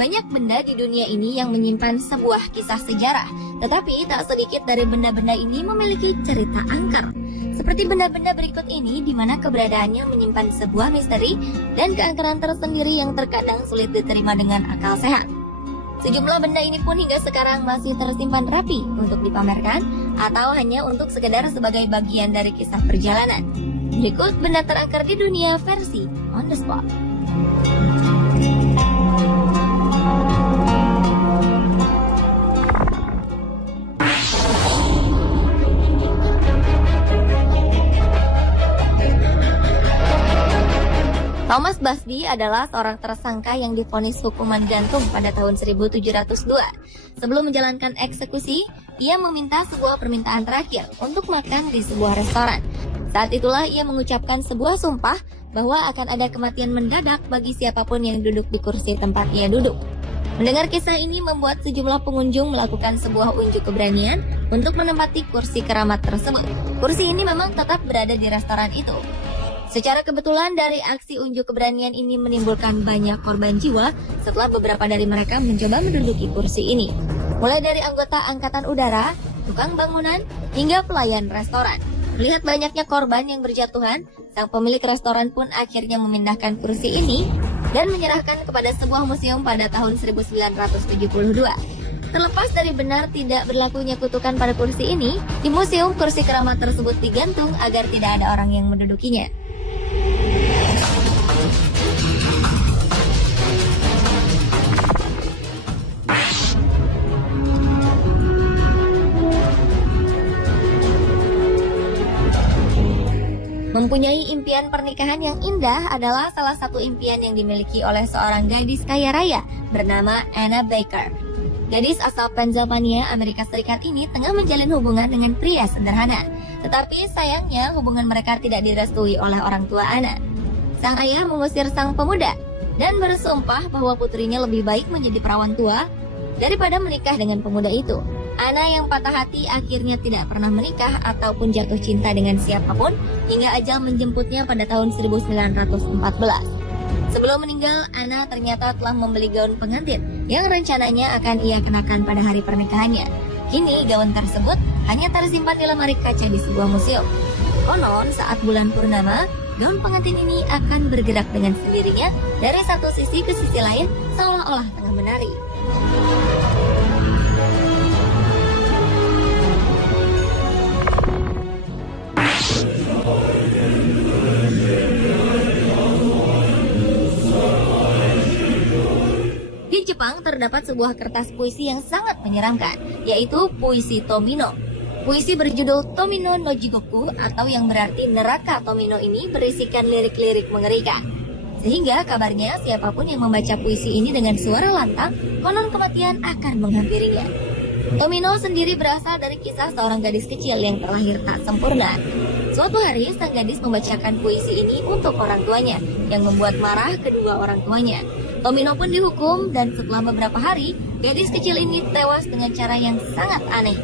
Banyak benda di dunia ini yang menyimpan sebuah kisah sejarah, tetapi tak sedikit dari benda-benda ini memiliki cerita angker. Seperti benda-benda berikut ini, di mana keberadaannya menyimpan sebuah misteri dan keangkeran tersendiri yang terkadang sulit diterima dengan akal sehat. Sejumlah benda ini pun hingga sekarang masih tersimpan rapi untuk dipamerkan atau hanya untuk sekedar sebagai bagian dari kisah perjalanan. Berikut benda terangker di dunia versi On The Spot. Thomas Busby adalah seorang tersangka yang divonis hukuman gantung pada tahun 1702. Sebelum menjalankan eksekusi, ia meminta sebuah permintaan terakhir untuk makan di sebuah restoran. Saat itulah ia mengucapkan sebuah sumpah bahwa akan ada kematian mendadak bagi siapapun yang duduk di kursi tempat ia duduk. Mendengar kisah ini membuat sejumlah pengunjung melakukan sebuah unjuk keberanian untuk menempati kursi keramat tersebut. Kursi ini memang tetap berada di restoran itu. Secara kebetulan dari aksi unjuk keberanian ini menimbulkan banyak korban jiwa setelah beberapa dari mereka mencoba menduduki kursi ini. Mulai dari anggota angkatan udara, tukang bangunan, hingga pelayan restoran. Melihat banyaknya korban yang berjatuhan, sang pemilik restoran pun akhirnya memindahkan kursi ini dan menyerahkan kepada sebuah museum pada tahun 1972. Terlepas dari benar tidak berlakunya kutukan pada kursi ini, di museum kursi keramat tersebut digantung agar tidak ada orang yang mendudukinya. Mempunyai impian pernikahan yang indah adalah salah satu impian yang dimiliki oleh seorang gadis kaya raya bernama Anna Baker. Gadis asal Pennsylvania, Amerika Serikat ini tengah menjalin hubungan dengan pria sederhana. Tetapi sayangnya hubungan mereka tidak direstui oleh orang tua Anna. Sang ayah mengusir sang pemuda dan bersumpah bahwa putrinya lebih baik menjadi perawan tua daripada menikah dengan pemuda itu. Anna yang patah hati akhirnya tidak pernah menikah ataupun jatuh cinta dengan siapapun hingga ajal menjemputnya pada tahun 1914. Sebelum meninggal, Anna ternyata telah membeli gaun pengantin yang rencananya akan ia kenakan pada hari pernikahannya. Kini gaun tersebut hanya tersimpan di lemari kaca di sebuah museum. Konon saat bulan purnama, gaun pengantin ini akan bergerak dengan sendirinya dari satu sisi ke sisi lain seolah-olah tengah menari. Di Jepang terdapat sebuah kertas puisi yang sangat menyeramkan, yaitu puisi Tomino. Puisi berjudul Tomino no Jigoku atau yang berarti neraka Tomino ini berisikan lirik-lirik mengerikan. Sehingga kabarnya siapapun yang membaca puisi ini dengan suara lantang, konon kematian akan menghampirinya. Tomino sendiri berasal dari kisah seorang gadis kecil yang terlahir tak sempurna. Suatu hari sang gadis membacakan puisi ini untuk orang tuanya, yang membuat marah kedua orang tuanya. Tomino pun dihukum dan setelah beberapa hari, gadis kecil ini tewas dengan cara yang sangat aneh.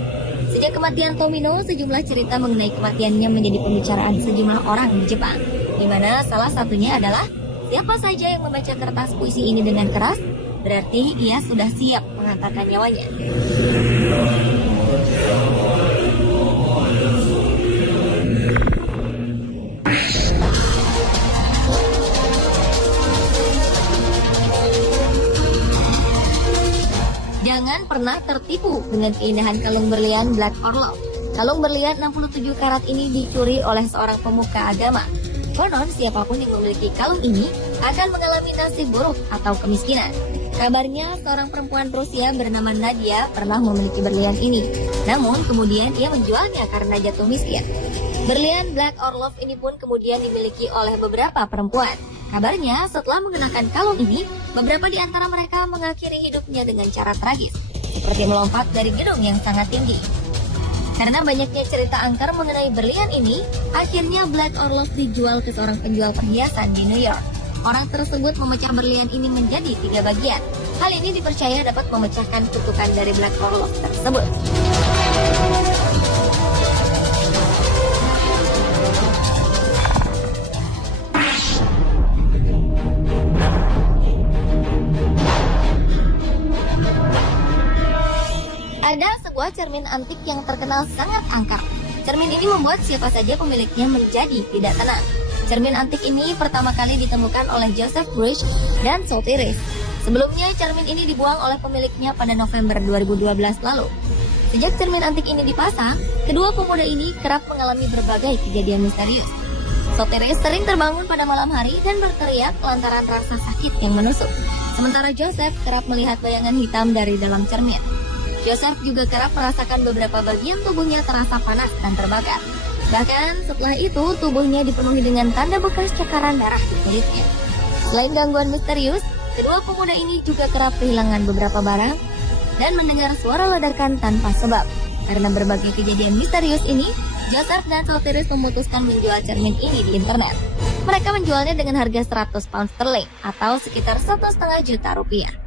Sejak kematian Tomino, sejumlah cerita mengenai kematiannya menjadi pembicaraan sejumlah orang di Jepang, di mana salah satunya adalah siapa saja yang membaca kertas puisi ini dengan keras, berarti ia sudah siap mengantarkan nyawanya. Jangan pernah tertipu dengan keindahan kalung berlian Black Orlov. Kalung berlian 67 karat ini dicuri oleh seorang pemuka agama. Konon siapapun yang memiliki kalung ini akan mengalami nasib buruk atau kemiskinan. Kabarnya seorang perempuan Rusia bernama Nadia pernah memiliki berlian ini. Namun kemudian ia menjualnya karena jatuh miskin. Berlian Black Orlov ini pun kemudian dimiliki oleh beberapa perempuan. Kabarnya setelah mengenakan kalung ini, beberapa di antara mereka mengakhiri hidupnya dengan cara tragis, seperti melompat dari gedung yang sangat tinggi. Karena banyaknya cerita angker mengenai berlian ini, akhirnya Black Orlov dijual ke seorang penjual perhiasan di New York. Orang tersebut memecah berlian ini menjadi 3 bagian. Hal ini dipercaya dapat memecahkan kutukan dari Black Orlov tersebut. cermin antik yang terkenal sangat angker. Cermin ini membuat siapa saja pemiliknya menjadi tidak tenang. Cermin antik ini pertama kali ditemukan oleh Joseph Bridge dan Sotheby's. Sebelumnya, cermin ini dibuang oleh pemiliknya pada November 2012 lalu. Sejak cermin antik ini dipasang, kedua pemuda ini kerap mengalami berbagai kejadian misterius. Sotheby's sering terbangun pada malam hari dan berteriak lantaran rasa sakit yang menusuk. Sementara Joseph kerap melihat bayangan hitam dari dalam cermin. Joseph juga kerap merasakan beberapa bagian tubuhnya terasa panas dan terbakar. Bahkan setelah itu, tubuhnya dipenuhi dengan tanda bekas cakaran darah di kulitnya. Selain gangguan misterius, kedua pemuda ini juga kerap kehilangan beberapa barang dan mendengar suara ledakan tanpa sebab. Karena berbagai kejadian misterius ini, Joseph dan Sotheby's memutuskan menjual cermin ini di internet. Mereka menjualnya dengan harga 100 pound sterling atau sekitar 1,5 juta rupiah.